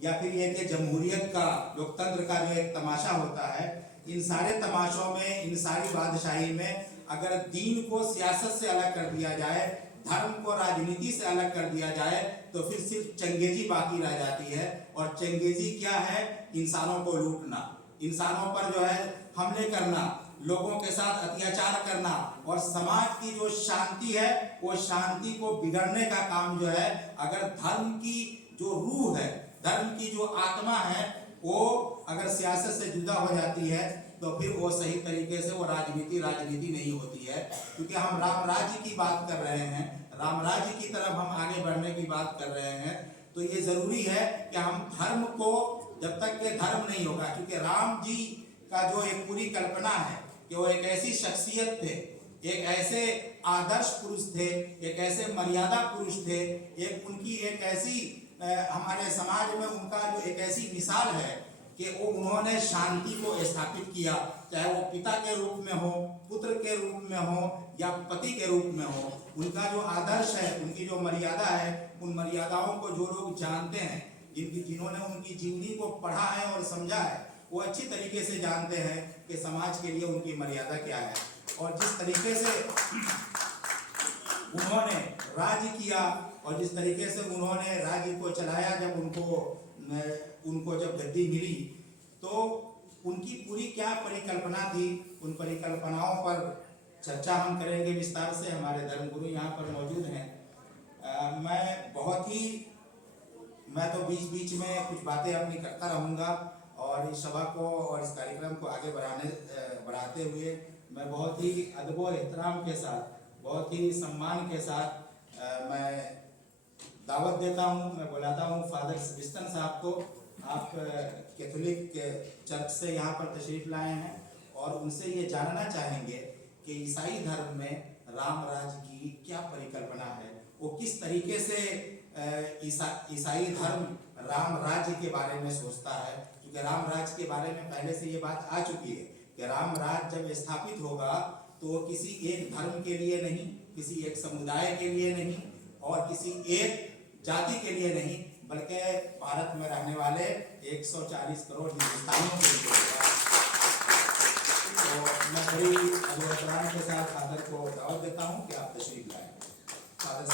या फिर ये कि जमहूरियत का, लोकतंत्र का जो एक तमाशा होता है, इन सारे तमाशों में, इन सारी बादशाही में अगर दीन को सियासत से अलग कर दिया जाए, धर्म को राजनीति से अलग कर दिया जाए, तो फिर सिर्फ चंगेजी बाकी रह जाती है। और चंगेजी क्या है? इंसानों को लूटना, इंसानों पर जो है हमले करना, लोगों के साथ अत्याचार करना, और समाज की जो शांति है वो शांति को बिगड़ने का काम जो है, अगर धर्म की जो रूह है, धर्म की जो आत्मा है, वो अगर सियासत से जुदा हो जाती है तो फिर वो सही तरीके से वो राजनीति नहीं होती है। क्योंकि हम राम राज्य की बात कर रहे हैं, राम राज्य की तरफ हम आगे बढ़ने की बात कर रहे हैं, तो ये जरूरी है कि हम धर्म को, जब तक के धर्म नहीं होगा, क्योंकि राम जी का जो एक पूरी कल्पना है कि वो एक ऐसी शख्सियत थे, एक ऐसे आदर्श पुरुष थे, एक ऐसे मर्यादा पुरुष थे, एक उनकी एक ऐसी हमारे समाज में उनका जो एक ऐसी मिसाल है कि वो उन्होंने शांति को स्थापित किया, चाहे वो पिता के रूप में हो, पुत्र के रूप में हो, या पति के रूप में हो। उनका जो आदर्श है, उनकी जो मर्यादा है, उन मर्यादाओं को जो लोग जानते हैं, जिन्होंने उनकी जीवनी को पढ़ा है और समझा है, वो अच्छी तरीके से जानते हैं कि समाज के लिए उनकी मर्यादा क्या है। और जिस तरीके से उन्होंने राज्य किया और जिस तरीके से उन्होंने राज्य को चलाया, जब उनको जब गद्दी मिली, तो उनकी पूरी क्या परिकल्पना थी, उन परिकल्पनाओं पर चर्चा हम करेंगे विस्तार से। हमारे धर्मगुरु यहाँ पर मौजूद हैं। मैं तो बीच बीच में कुछ बातें अपनी करता रहूँगा, और इस सभा को और इस कार्यक्रम को आगे बढ़ाते हुए मैं बहुत ही अदब और एहतराम के साथ, बहुत ही सम्मान के साथ मैं दावत देता हूँ, मैं बुलाता हूँ फादर विस्टन साहब को। आप कैथोलिक चर्च से यहाँ पर तशरीफ लाए हैं और उनसे ये जानना चाहेंगे कि ईसाई धर्म में राम राज्य की क्या परिकल्पना है, वो किस तरीके से ईसाई धर्म राम राज्य के बारे में सोचता है। क्योंकि राम राज्य के बारे में पहले से ये बात आ चुकी है कि राम राज्य जब स्थापित होगा तो वो किसी एक धर्म के लिए नहीं, किसी एक समुदाय के लिए नहीं, और किसी एक जाति के लिए नहीं, बल्कि भारत में रहने वाले 140 करोड़ हिंदुस्तानियों के लिए होगा। तो मैं बड़ी अदब के साथ फादर को दावत देता हूँ कि आप तशरीफ लाएं। फादर